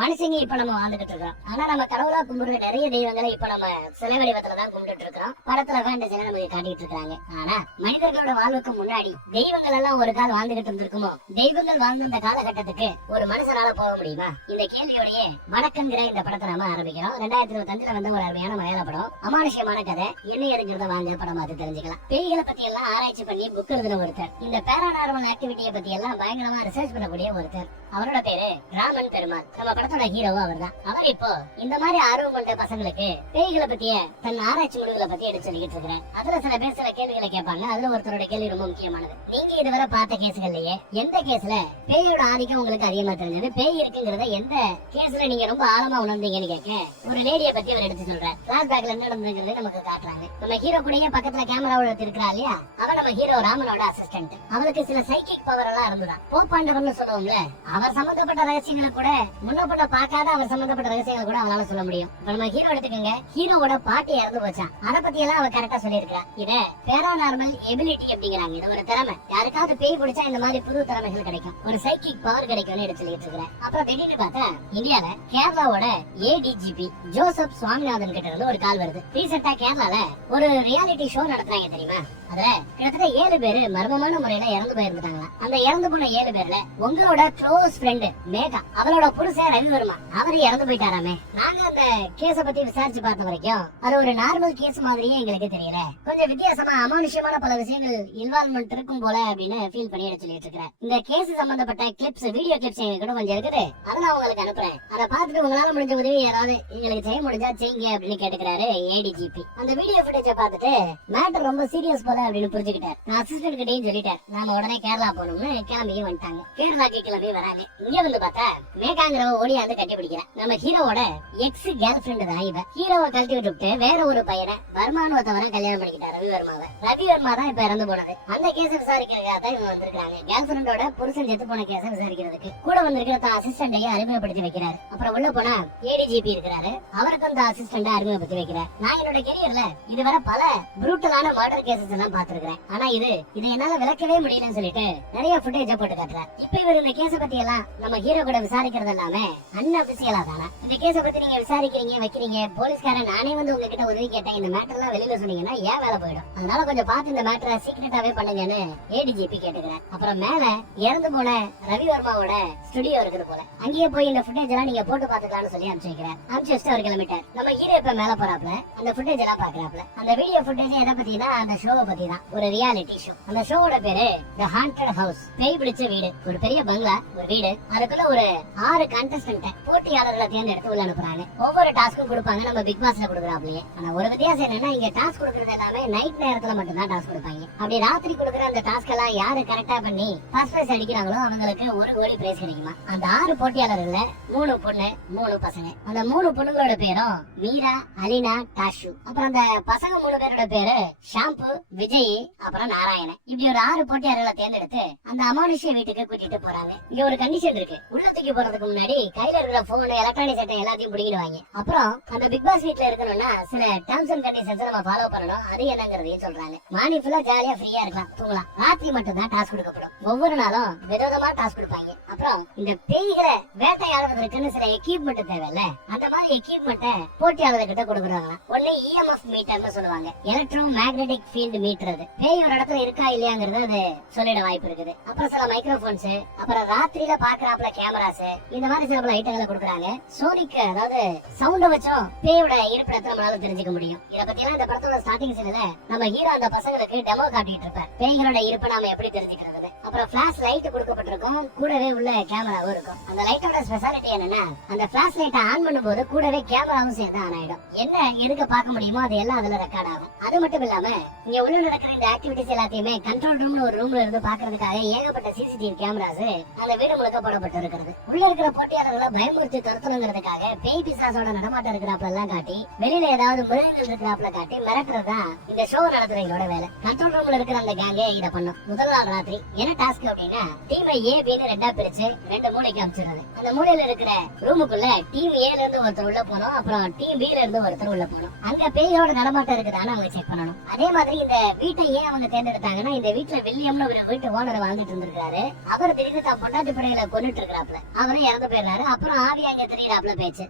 மனுஷங்க இப்ப நம்ம வாழ்ந்துட்டு இருக்கோம். ஆனா நம்ம கடவுளா கும்பிடுற நிறைய தெய்வங்களை இப்ப நம்ம சிலை வடிவத்துலதான் கும்பிட்டு இருக்கோம். படத்துல ஃபேண்டஸில நமக்கு காட்டிட்டு இருக்காங்க. ஆனா மனிதர்களோட வாழ்வுக்கு முன்னாடி தெய்வங்கள் எல்லாம் ஒரு காலம் வாழ்ந்துகிட்டு இருந்திருக்குமோ? தெய்வங்கள் வாழ்ந்த இந்த காலகட்டத்துக்கு ஒரு மனுஷனால போக முடியுமா? இந்த கேள்வியோடய வணக்கம்ங்கிற இந்த படத்தை நாம ஆரம்பிக்கிறோம். 2025 வந்த ஒரு அருமையான மலையாள படம், அமானுஷ்யமான கதை. என்ன இருக்குறத வாங்க படம் பார்த்து தெரிஞ்சுக்கலாம். பேய்களை பத்தி எல்லாம் ஆராய்ச்சி பண்ணி புக் எழுதின ஒருத்தர், இந்த பேரானார்மல் ஆக்டிவிட்டியை பத்தி எல்லாம் பயங்கரமா ரிசர்ச் பண்ணக்கூடிய ஒருத்தர். அவரோட பேரு ராமன் பெருமாள். நம்ம படத்தோட ஹீரோவும் அவர் தான். அவர் இப்போ இந்த மாதிரி ஆர்வம் கொண்ட பசங்களுக்கு பேய்களை பத்திய தன் ஆராய்ச்சி முடிவுகளை பத்தி எடுத்து சொல்லிட்டு இருக்கிறேன். அதுல சில பேர் சில கேள்விகளை கேட்பாங்க. அதுல ஒருத்தரோட கேள்வி ரொம்ப முக்கியமானது. நீங்க இதுவரை பார்த்த கேஸ்கள்லயே எந்த கேஸ்ல பேயோட ஆதிக்கம் உங்களுக்கு அதிகமா தெரிஞ்சது, பேய் இருக்குங்கிறத எந்த கேஸ்ல நீங்க ரொம்ப ஆழமா உணர்ந்தீங்கன்னு கேட்க ஒரு லேடியை பத்தி அவர் எடுத்து சொல்றாரு. பிளாஷ்பேக்ல என்ன நடந்ததுங்கிறது நமக்கு காட்டுறாங்க. நம்ம ஹீரோ கூடயே பக்கத்துல கேமராவோட இருக்கிறா இல்லையா, அவ நம்ம ஹீரோ ராமனோட அசிஸ்டன்ட். அவளுக்கு சில சைக்கிக் பவர் எல்லாம் இருந்துதான். போப்பாண்டவர்னு சொல்லுவோம்ல, அவர் சம்பந்தப்பட்ட ரகசியங்களை கூட முன்னப்பட்ட பார்க்காத அவர் சம்பந்தப்பட்ட ரகசியங்களை கூட அவனால சொல்ல முடியும். இப்ப நம்ம ஹீரோ எடுத்துக்கோங்க, ஹீரோவோட பாட்டி இறந்து போச்சான். அதை பத்தி எல்லாம் அவ கரெக்டா சொல்லியிருக்கா. இத பேரானார்மல் எபிலிட்டி அப்படிங்கிறாங்க. இது ஒரு திறமை. யாருக்காவது பேய் பிடிச்சா இந்த மாதிரி புது திறமைகள் கிடைக்கும், ஒரு சைக்கிக் பவர் கிடைக்கும்னு எடுத்து சொல்லிட்டு இருக்கிறேன். அப்புறம் திடீர்னு பார்த்தா இந்தியால கேரளாவோட ஏடிஜிபி ஜோசப் சுவாமிநாதன் கிட்ட இருந்து ஒரு கால் வருது. ரீசெண்டா கேரளால ஒரு ரியாலிட்டி ஷோ நடத்துறாங்க தெரியுமா? அதுல கிட்டத்தட்ட 7 பேரு மர்மமான முறையில இறந்து போயிருந்தாங்க. அந்த இறந்து போன 7 பேர்ல உங்களோட க்ளோஸ் ஃப்ரெண்ட் மேகா, அவளோட புருஷன் ரவிவர்மா, அவரு இறந்து போயிட்டாராமே. நாங்க அந்த கேஸ பத்தி விசாரிச்சு பார்த்த வரைக்கும் அது ஒரு நார்மல் கேஸ் மாதிரியே எங்களுக்கு தெரியல. கொஞ்சம் வித்தியாசமா அமானுஷ்யமான பல விஷயங்கள் இன்வால்வ்மெண்ட் இருக்கும் போல அப்படின்னு ஃபீல் பண்ணி எடுத்து சொல்லிட்டு இருக்கிறேன். இந்த கேஸ் சம்பந்தப்பட்ட கிளிப்ஸ், வீடியோ கிளிப்ஸ் எங்க கூட கொஞ்சம் இருக்குது. அதை நான் உங்களுக்கு அனுப்புறேன். அதை பார்த்துட்டு உங்களால முடிஞ்ச உதவி யாராவது எங்களுக்கு செய்ய முடிஞ்சா செய்யுங்க அப்படின்னு கேட்டுக்கிறாரு ஏடிஜிபி. அந்த வீடியோ ஃபுட்டேஜை பார்த்துட்டு மேட்டர் ரொம்ப சீரியஸ் போல அப்படின்னு புரிஞ்சுக்கிட்டார். நான் அசிஸ்டன்ட் கிட்டையும் சொல்லிட்டேன், நாம உடனே கேரளா போகணும்னு. கிளம்பியும் வந்துட்டாங்க. கேரளாக்கு கிளம்பி வராங்க. இங்க வந்து பார்த்தா மேகாங்கிறவ ஓடியாந்து கட்டி பிடிக்கிறேன். நம்ம ஹீரோவோட எக்ஸ் கேர்ள் ஃபிரெண்ட் தான் இவ. ஹீரோவை கழட்டி விட்டு வேற ஒரு பையனை வர்மான்னு ஒருத்தவரை கல்யாணம் பண்ணிக்கிட்டார், ரவிவர்மாவை. ரவிவர்மா தான் இப்ப இறந்து போனது. அந்த கேஸ விசாரிக்கிறதுக்காக தான் இவங்க வந்திருக்காங்க. கேர்ள் ஃபிரெண்டோட புருஷன் செத்து போன கேஸ விசாரிக்கிறதுக்கு கூட வந்திருக்கிற தான் அசிஸ்டன்டையும் அறிமுகப்படுத்தி வைக்கிறாரு. அப்புறம் உள்ள போனா ஏடிஜிபி இருக்கிறாரு, அவருக்கும் தான் அசிஸ்டன்ட் அறிமுகப்படுத்தி வைக்கிறார். நான் என்னோட கெரியர்ல இதுவரை பல ப்ரூட்டலான மர்டர் கேசஸ் எல்லாம் பாத்துருக்கேன். ஆனா இது என்னால விளக்கவே முடியலன்னு சொல்லிட்டு நிறைய ஃபுட்டேஜ் போட்டு காட்டுறாரு. இப்ப இவர் இந்த கேஸ பத்தி எல்லாம் நம்ம ஹீரோ கூட விசாரிக்கிறது எல்லாமே அன்அபிஷியலா தானே. இந்த கேஸ பத்தி நீங்க விசாரிக்கிறீங்க வைக்கிறீங்க, போலீஸ்காரன் நானே வந்து உங்ககிட்ட உதவி கேட்டேன், இந்த மேட்டர் எல்லாம் வெளியில சொன்னீங்கன்னா ஏன் வேலை போயிடும், அதனால கொஞ்சம் பார்த்து இந்த மேட்டரை சீக்கிரட்டாவே பண்ணுங்கன்னு ஏடிஜிபி கேட்டுக்கிறார். அப்புறம் மேல இறந்து போன ரவிவர்மாவோட ஸ்டுடியோ இருக்குது போல, அங்கேயே போய் இந்த ஃபுட்டேஜ் எல்லாம் நீங்க போட்டு பாத்துக்கலாம்னு சொல்லி அனுப்பிச்சு வைக்கிறார். அனுப்பிச்சு வச்சுட்டு அவர் கிளம்பிட்டார். நம்ம ஹீரோ இப்ப மேல போறாப்ல, அந்த ஃபுட்டேஜ் எல்லாம் பாக்குறாப்ல. அந்த வீடியோ ஃபுட்டேஜ் எதை பத்தினா அந்த ஷோவை பத்தி தான், ஒரு ரியாலிட்டி ஷோ. அந்த ஷோவோட பேரு தி ஹாண்டட் ஹவுஸ், பேய் பிடிச்ச வீடு. ஒரு பெரிய பங்களா, ஒரு வீடு, அதுக்குள்ள ஒரு 6 கண்டஸ்டன்ட் போட்டியாளர்களை தேர்ந்தெடுத்து உள்ள அனுப்புறாங்க. ஒவ்வொரு டாஸ்க்கும் கொடுப்பாங்க, நம்ம பிக் பாஸ்ல கொடுக்குறாப்லயே. ஆனா ஒரு வித்தியாசம் என்னன்னா, இங்க டாஸ்க் கொடுக்கறது எல்லாமே நைட் நேரத்துல மட்டும் தான் டாஸ்க் கொடுப்பாங்க. அப்படி ராத்திரி கொடுக்குற அந்த டாஸ்க் எல்லாம் யாரு கரெக்டா பண்ணி ஃபர்ஸ்ட் பிரைஸ் அடிக்கிறாங்களோ அவங்களுக்கு 1 கோடி பிரைஸ் கிடைக்குமா. அந்த 6 போட்டியாளர்கள்ல 3 பொண்ணு 3 பசங்க. அந்த 3 பொண்ணுங்களோட பேரும் மீரா, அலினா, டாஷு. அப்புறம் அந்த பசங்க 3 பேரோட பேரு ஷாம்பு, விஜய், அப்புறம் நாராயணன். இப்படி ஒரு 6 போட்டியாளர்களை தேர்ந்தெடுத்து அந்த அமானுஷ்ய வீட்டுக்கு கூட்டிட்டு போறாங்க. இங்க ஒரு கண்டிஷன் இருக்கு, உள்ள தூக்கி போறதுக்கு முன்னாடி கையில இருக்கிற போன், எலக்ட்ரானிக் செட்டை எல்லாத்தையும் பிடிக்கிடுவாங்க. அப்புறம் அந்த பிக் பாஸ் வீட்ல இருக்கணும்னா சில டர்ம்ஸ் அண்ட் கண்டிஷன்ஸ் நம்ம ஃபாலோ பண்ணணும். அது என்னங்கறதையும் சொல்றாங்க. மார்னிங் ஃபுல்லா ஜாலியா ஃப்ரீயா இருக்கலாம், தூங்கலாம். ராத்திரி மட்டும் தான் டாஸ்க் கொடுக்கப்படும். ஒவ்வொரு நாளும் விதவிதமா டாஸ்க் கொடுப்பாங்க. அப்புறம் இந்த பேய்களை வேட்டையாடுறதுக்குன்னு சில எக்யூப்மெண்ட் தேவையில்ல, அந்த மாதிரி எக்யூப்மெண்ட் போட்டியாளர்கிட்ட கொடுக்குறாங்க. ஒண்ணு இஎம்எஃப் மீட்டர்னு சொல்லுவாங்க, எலக்ட்ரோ மேக்னெட்டிக் ஃபீல்ட் மீட்டர். அது பேய் ஒரு இடத்துல இருக்கா இல்லையாங்கிறது அது சொல்லிட வாய்ப்பு இருக்குது. அப்புறம் சில மைக்ரோபோன்ஸ், அப்புறம் ராத்திரியில பாக்குறாப்ல கேமராஸ், இந்த மாதிரி சில பல ஐட்டங்களை கொடுக்குறாங்க. சோனிக், அதாவது சவுண்ட வச்சும் பேயோட இருப்பிடத்தை நம்மளால தெரிஞ்சுக்க முடியும். இத பத்தி எல்லாம் இந்த படத்தோட ஸ்டார்டிங் சீன்ல நம்ம ஹீரோ அந்த பசங்களுக்கு டெமோ காட்டிட்டு இருப்பார், பேய்களோட இருப்பை நாம எப்படி தெரிஞ்சுக்கிறது. அப்புறம் பிளாஷ் லைட் கொடுக்கப்பட்டிருக்கும், கூடவே உள்ள கேமராவும் இருக்கும். அந்த லைட்டோட ஸ்பெஷாலிட்டி என்னன்னா, அந்த பிளாஷ் லைட்டை ஆன் பண்ணும்போது கூடவே கேமராவும் சேர்ந்து ஆன் ஆயிடும். என்ன எதுக்கு பார்க்க முடியுமோ அது எல்லாம் அதுல ரெக்கார்ட் ஆகும். அது மட்டும் இல்லாம இங்க உள்ள நடக்கிற இந்த ஆக்டிவிட்டிஸ் எல்லாத்தையுமே கண்ட்ரோல் ரூம்ல ஒரு ரூம்ல இருந்து பாக்குறதுக்காக ஏகப்பட்ட சிசிடிவி கேமராஸ் அந்த வீடு முழுக்க போடப்பட்டு இருக்கிறது. உள்ள இருக்கிற போட்டியாளர்களை பயமுறுத்தி துரத்தணுங்கிறதுக்காக பேய் பிசாசோட நடமாட்டம் இருக்கிறாப்ல எல்லாம் காட்டி, வெளியில ஏதாவது மிருகங்கள் இருக்கிறாப்ல காட்டி மிரட்டுறதுதான் இந்த ஷோ நடத்துறவங்களோட வேலை. கண்ட்ரோல் ரூம்ல இருக்கிற அந்த கேங்கே இதை பண்ணும். முதல் நாள் ராத்திரி என்ன டாஸ்க் அப்படின்னா டீமை ஏ பின்னு ரெண்டா பிரிச்சு 2 மூளைக்கு அமைச்சிருது. அந்த மூலையில இருக்கிற ரூமுக்குள்ள டீம் ஏல இருந்து ஒருத்தர் உள்ள போனோம், அப்புறம் டீம் பி ல இருந்து ஒருத்தர் உள்ள போனோம். அங்க பேயோட நடமாட்டம் இருக்குதான்னு அவங்க செக் பண்ணணும். அதே மாதிரி இந்த வீட்டை ஏன் அவங்க தேர்ந்தெடுத்தாங்கன்னா, இந்த வீட்டுல வில்லியம்னு ஒரு வீட்டு ஓனர் வாழ்ந்துட்டு இருந்திருக்காரு. அவர் திடீர்னு தான் பொண்டாட்டி பிள்ளைகளை கொண்டுட்டு இருக்கிறாப்ல, அவரும் இறந்து போயிடுறாரு. அப்புறம் ஆவி அங்க தெரியறாப்ல பேச்சு.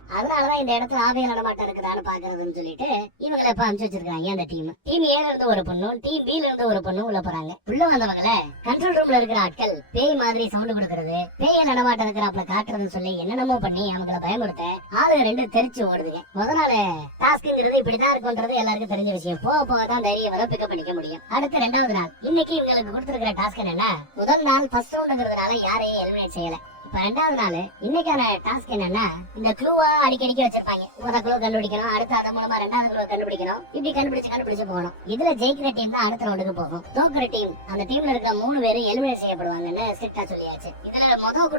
அதனாலதான் இந்த இடத்துல ஆவிய நடமாட்டம் இருக்குதான்னு பாக்குறதுன்னு சொல்லிட்டு இவங்களை இப்ப அனுப்பிச்சு வச்சிருக்காங்க. அந்த டீம் ஏல இருந்து ஒரு பொண்ணும் டீம் பி ல இருந்து ஒரு பொண்ணும் உள்ள போறாங்க. உள்ள வந்தவங்கள கண்ட்ரோல் ரூம்ல இருக்கிற ஆட்கள் பேய் மாதிரி சவுண்ட் கொடுக்கறது, பேய நடமாட்டம் இருக்கிறாப்ல காட்டுறதுன்னு சொல்லி என்னென்னமோ பண்ணி அவங்களை பயமுறுத்த ஆளு 2 தெரிச்சு ஓடுதுங்க. முதல்ல டாஸ்க்ங்கிறது இப்படிதான் இருக்கும்ன்றது எல்லாருக்கும் தெரிஞ்ச விஷயம். போக போகதான் தைரியம் வர பிக்கப் பண்ணிக்க முடியும். அடுத்து 2வது நாள் இன்னைக்கு இவங்களுக்கு கொடுத்திருக்கிற டாஸ்க் என்னன்னா, முதல் நாள் ஃபர்ஸ்ட் ரவுண்ட்ங்கிறதுனால யாரையும் எலிமினேட் செய்யல. இப்ப 2வது நாள் இன்னைக்கான டாஸ்க் என்னன்னா, இந்த க்ளூவா அடிக்கடிக்கு வச்சிருப்பாங்க. முதல் க்ளூ கண்டுபிடிக்கணும், அடுத்து அதன் மூலமா 2வது க்ளூ கண்டுபிடிக்கணும், இப்படி கண்டுபிடிச்சு போகணும். இதுல ஜெயிக்கிற டீம் தான் அடுத்த ரவுண்டுக்கு போகும். தோக்குற டீம் அந்த டீம்ல இருக்கிற 3 பேரும் எலிமினேட் செய்யப்படுவாங்கன்னு ஸ்ட்ரிக்டா சொல்லியாச்சு. இதுல முதல்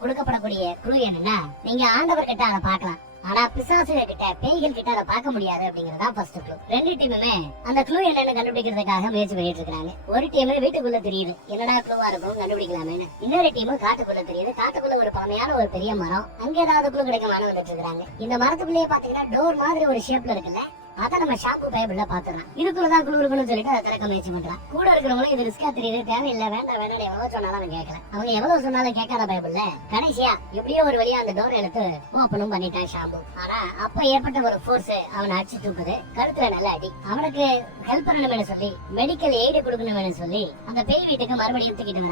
கொடுக்கப்படக்கூடிய க்ளூ என்னன்னா, நீங்க ஆண்டவர் கிட்ட அதை பார்க்கலாம், ஆனா பிசாசுகள் கிட்ட பேய்கள் கிட்ட அதை பார்க்க முடியாது அப்படிங்கறதா ஃபர்ஸ்ட் க்ளூ. 2 டீமுமே அந்த க்ளூ என்னன்னு கண்டுபிடிக்கிறதுக்காக முயற்சி பண்ணிட்டு இருக்காங்க. ஒரு டீம் வீட்டுக்குள்ள தெரியுது, என்னடா க்ளூவா இருக்கும் கண்டுபிடிக்கலாமே. இன்னொரு டீம் காட்டுக்குள்ள தெரியுது, காட்டுக்குள்ள ஒரு பழமையான ஒரு பெரிய மரம், அங்க ஏதாவது க்ளூ கிடைக்குமான்னு வந்துட்டு இருக்காங்க. இந்த மரத்துக்குள்ளேயே பாத்தீங்கன்னா டோர் மாதிரி ஒரு ஷேப்ல இருக்குல்ல, அத நம்ம ஷாம்பு பைபிள்ல பாத்துறோம். இதுக்குள்ளதான் குழு இருக்குன்னு சொல்லிட்டு அதை திறக்க முயற்சி பண்றான். கூட இருக்கிறவங்களும் இது ரிஸ்கா தெரியுது, தேவையில்லை, வேண்டாம் எவ்வளவு சொன்னாலும் அவன் கேட்கல. அவங்க எவ்வளவு சொன்னாலும் கேட்காத பைபிள்ல கடைசியா எப்படியோ ஒரு வழியா அந்த டோர் எடுத்து ஓப்பனும் பண்ணிட்டான் ஷாம்பு. ஆனா அப்ப ஏற்பட்ட ஒரு போர்ஸ் அவனை அடிச்சு தூக்குது, கழுத்துல நல்ல அடி. அவனுக்கு ஹெல்ப் பண்ணணும்னு சொல்லி மெடிக்கல் எய்டு கொடுக்கணும்னு சொல்லி அந்த பேய் வீட்டுக்கு மறுபடியும் தூக்கிட்டு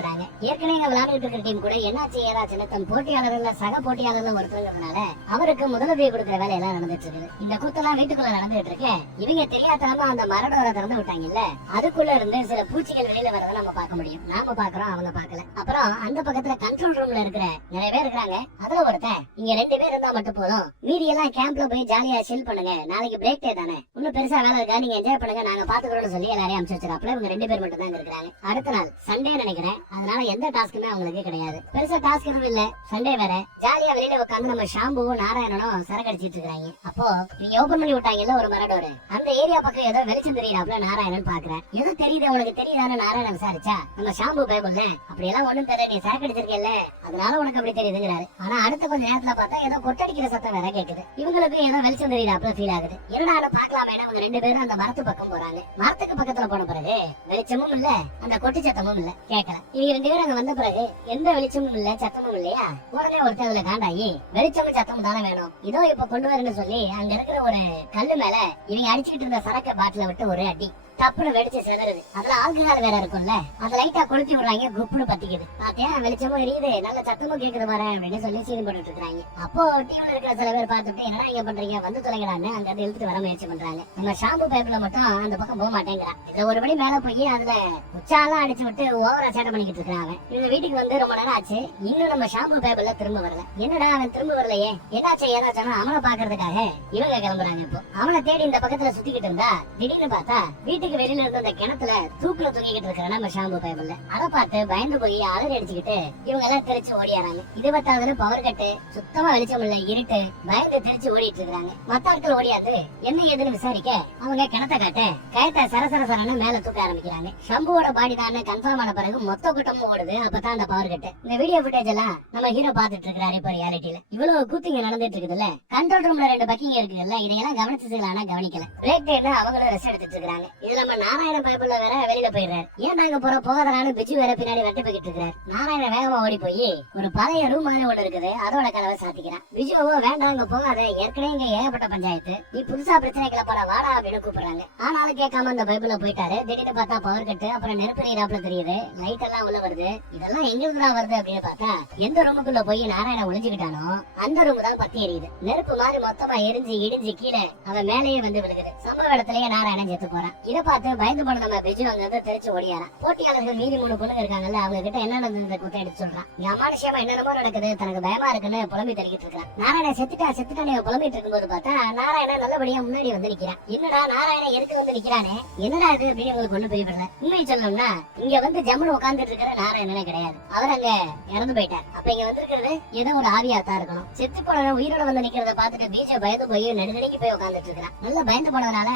வராங்க. ஏற்கனவே விளையாண்டுட்டு இருக்கிற டீம் கூட என்னாச்சு ஏதாச்சுன்னு தன் போட்டியாளர்கள் சக போட்டியாளர்கள் ஒருத்தருங்கிறதுனால அவருக்கு முதலுதவி கொடுக்கிற வேலையெல்லாம் நடந்துட்டு இருக்குது. இந்த கூத்தெல்லாம் வீட்டுக்குள்ள நடந்துட்டு இருக்கு. இவங்க தெரியாதனமா அந்த மரடோரை திறந்து விட்டாங்கல்ல, அதுக்குள்ள இருந்து சில பூச்சிகள் வெளியில வரதை நம்ம பார்க்க முடியும். நாம பாக்குறோம், அவங்க பாக்கல. அப்புறம் அந்த பக்கத்துல கண்ட்ரோல் ரூம்ல இருக்கிற நிறைய பேர் இருக்காங்க. அதுல ஒருத்தன், இங்க 2 பேர் இருந்தா மட்டும் போதும், மீதி எல்லாம் கேம்ப்ல போய் ஜாலியா சில் பண்ணுங்க, நாளைக்கு பிரேக் டே தானே, இன்னும் பெருசா வேலை இருக்கா, நீங்க என்ஜாய் பண்ணுங்க, நாங்க பாத்துக்கிறோம்னு சொல்லி எல்லாரையும் அனுப்பிச்சு வச்சிருக்காப்ல. இவங்க 2 பேர் மட்டும் தான் இருக்காங்க. அடுத்த நாள் சண்டே நினைக்கிறேன், அதனால எந்த டாஸ்க்குமே அவங்களுக்கு கிடையாது. பெருசா டாஸ்க் எதுவும் இல்ல, சண்டே வேற. ஜாலியா வெளியில உட்காந்து நம்ம ஷாம்புவும் நாராயணனும் சரக்கு அடிச்சிட்டு இருக்காங்க. அப்போ நீங்க ஓபன் பண்ணி விட்டாங்கல்ல ஒரு மரடோரு, அந்த ஏரியா பக்கம் ஏதோ வெளிச்சம் தெரியறாப்ல நாராயணன் பாக்குறேன். எது தெரியுது உனக்கு தெரியுதான்னு நாராயணன் விசாரிச்சா, நம்ம ஷாம்பு பைபிள்ல அப்படி எல்லாம் ஒண்ணும் தெரியல, நீ சரக்கு அடிச்சிருக்கல அதனால உனக்கு அப்படி தெரியுதுங்கிறாரு. ஆனா அடுத்த கொஞ்ச நேரத்துல பார்த்தா ஏதோ கொட்டடிக்கிற சத்தம் வேற கேக்குது. இவங்களுக்கு ஏதோ வெளிச்சம் தெரியறாப்ல ஃபீல் ஆகுது. என்னடா பாக்கலாமே, அவங்க 2 பேரும் அந்த மரத்து பக்கம் போறாங்க. மரத்துக்கு பக்கத்துல போன பிறகு வெளிச்சமும் இல்ல, அந்த கொட்டி சத்தமும் இல்ல, கேட்கல. இவங்க 2 பேரும் அங்க வந்த பிறகு எந்த வெளிச்சமும் இல்ல, சத்தமும் இல்லையா. உடனே ஒருத்தர் அதுல காண்டாயி, வெளிச்சமும் சத்தமும் தானே வேணும், இதோ இப்ப கொண்டு வரேன்னு சொல்லி அங்க இருக்கிற ஒரு கல்லு மேல இவங்க அடிச்சுக்கிட்டு இருந்த சரக்க பாட்டில விட்டு ஒரு அடி, தப்புன்னு வெடிச்சு செதறுது. அதுல ஆல்கஹால் வேற இருக்கும்ல, அதை லைட்டா கொளுத்தி விடுறாங்க, குப்புன்னு பத்திக்குது. பாத்தியா வெளிச்சமும் எரியுது, நல்ல சத்தமும் கேக்குது பாரு அப்படின்னு சொல்லி சீன் பண்ணிட்டு இருக்காங்க. அப்போ டீம்ல இருக்கிற சில பேர் பார்த்துட்டு, என்னடா இங்க பண்றீங்க, வந்து தொலைங்கடான்னு அங்க இருந்து இழுத்துட்டு வர முயற்சி பண்றாங்க. நம்ம ஷாம்பு பைப்ல மட்டும் அந்த பக்கம் போக மாட்டேங்கிறான். இதுல ஒருபடி மேல போய் அதுல உச்சாலாம் அடிச்சு விட்டு ஓவரா சேட்டை பண்ணிக்கிட்டு இருக்காங்க. இவங்க வீட்டுக்கு வந்து ரொம்ப நேரம் ஆச்சு, இன்னும் நம்ம ஷாம்பு பைப்ல திரும்ப வரல. என்னடா அவன் திரும்ப வரலையே, ஏதாச்சும் அவனை பாக்குறதுக்காக இவங்க கிளம்புறாங்க. இப்போ அவனை தேடி இந்த பக்கத்துல சுத்திக்கிட்டு இருந்தா திடீர்னு பார்த்தா வீட்டுக்கு வெளியில இருந்து அந்த கிணத்துல தூக்குல தூங்கிக்கிட்டு இருக்கிற நம்ம ஷாம்பு பைபிள்ல அதை பார்த்து பயந்து போய் அலறி அடிச்சுக்கிட்டு இவங்க எல்லாம் தெரிச்சு ஓடியாராங்க. இது பத்தாதுன்னு பவர் கட்டு, சுத்தமா வெளிச்சம் இல்ல, இருட்டு, பயந்து தெரிச்சு ஓடிட்டு இருக்காங்க. மத்த ஆட்கள் ஓடியாது என்ன ஏதுன்னு விசாரிக்க அவங்க கிணத்த காட்ட கயத்தை சரசரசரன்னு மேல தூக்க ஆரம்பிக்கிறாங்க. ஷம்புவோட பாடி தான் கன்ஃபார்ம் ஆன பிறகு மொத்த கூட்டமும் ஓடுது. அப்பதான் அந்த பவர் கட்டு. இந்த வீடியோ ஃபுட்டேஜ் எல்லாம் நம்ம ஹீரோ பாத்துட்டு இருக்காரு. இப்ப ரியாலிட்டியில இவ்வளவு கூத்திங்க நடந்துட்டு இருக்குதுல்ல, கண்ட்ரோல் ரூம்ல 2 பக்கிங் இருக்குதுல்ல, இதையெல்லாம் கவனிச்சுக்கலாம்னா கவனிக்கல. பிரேக் டைம்ல அவங்களும் ரெஸ்ட் எடுத்துட்டு இருக்காங்க. இது நம்ம நாராயண பைபிள்ல வேற வெளியில போயிடுறாரு. ஏன் நாங்க போற போகாதனால பிஜு வேற பின்னாடி வெட்டி போய்கிட்டு இருக்காரு. நாராயண வேகமா ஓடி போய் ஒரு பழைய ரூம் மாதிரி ஒன்று இருக்குது, அதோட கதவை சாத்திக்கிறான். பிஜுவோ வேண்டாம் அங்க போகாது, ஏற்கனவே இங்க ஏகப்பட்ட பஞ்சாயத்து, நீ புதுசா பிரச்சனைகளை போற வாடா அப்படின்னு கூப்பிடுறாங்க. ஆனாலும் கேட்காம அந்த பைபிள்ல போயிட்டாரு. திடீர்னு பார்த்தா பவர் கட்டு, அப்புறம் நெருப்பு நீராப்புல தெரியுது, லைட் எல்லாம் உள்ள வருது. இதெல்லாம் எங்க இருந்துதான் வருது அப்படின்னு பார்த்தா எந்த ரூமுக்குள்ள போய் நாராயண ஒளிஞ்சுக்கிட்டானோ அந்த ரூம் தான் பத்தி எரியுது. நெருப்பு மாதிரி மொத்தமா எரிஞ்சு இடிஞ்சு கீழே அவன் மேலேயே வந்து விழுகுது. சம்பவ இடத்துலயே நாராயணன் செத்து போறான். இதை பார்த்து பயந்து போன நம்ம பிஜு அங்க தெரிச்சு ஓடியாரா. போட்டியாளர்கள் மீறி 3 பொண்ணுங்க இருக்காங்கல்ல, அவங்க கிட்ட என்ன நடந்தது குத்த எடுத்து சொல்றான். நீ அமானுஷமா என்னென்னமோ நடக்குது, தனக்கு பயமா இருக்குன்னு புலம்பி தள்ளிக்கிட்டு இருக்கான். நாராயணன் செத்துட்டா நீ புலம்பிட்டு இருக்கும்போது பார்த்தா நாராயணன் நல்லபடியா முன்னாடி வந்து நிக்கிறான். என்னடா நாராயணன் எதுக்கு வந்து நிக்கிறானே, என்னடா இது அப்படின்னு உங்களுக்கு ஒண்ணு புரியப்படல. உண்மையை சொல்லணும்னா இங்க வந்து ஜம்முன்னு உட்கார்ந்துட்டு இருக்கிற நாராயணனே கிடையாது, அவர் அங்க இறந்து போயிட்டார். அப்ப இங்க வந்திருக்கிறது ஏதோ ஒரு ஆவியாத்தான் இருக்கணும். செத்து போனவன் உயிரோட வந்து நிக்கிறத பார்த்துட்டு பீஜ பயந்து போய் நடுநடுங்கி போய் உட்கார்ந்துட்டு இருக்கிறான். நல்லா பயந்து போனதுனால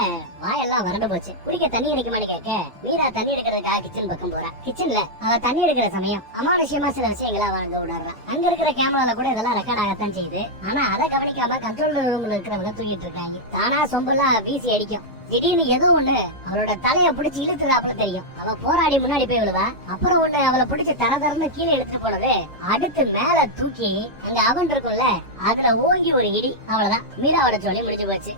வாயெல்லாம் வறண்டு போச்சு. குடிக்க தண்ணி அடிக்குமான்னு கேட்க மீரா தண்ணி எடுக்கிறதுக்காக கிச்சன் பக்கம் போறா. கிச்சன்ல அவ தண்ணி எடுக்கிற சமயம் அமானுஷ்யமா சில விஷயங்களை அவ அங்க உணர்றா. அங்க இருக்கிற கேமரால கூட இதெல்லாம் ரெக்கார்ட் ஆகத்தான் செய்யுது. ஆனா அதை கவனிக்காம கண்ட்ரோல் ரூம்ல இருக்கிறவங்க தூக்கிட்டு இருக்காங்க. தானா சொம்பெல்லாம் வீசி அடிக்கும். திடீர்னு ஏதோ ஒண்ணு அவளோட தலைய பிடிச்சு இழுத்துதாப்புல தெரியும். அவ போராடி முன்னாடி போய் விழுவா. அப்புறம் ஒண்ணு அவளை பிடிச்சு தரதரன்னு கீழே இழுத்து போனது அடுத்து மேல தூக்கி அங்க அவன் இருக்கும்ல அதுல ஓங்கி ஒரு இடி. அவ்வளவுதான், மீராவோட சொல்லி முடிஞ்சு போச்சு.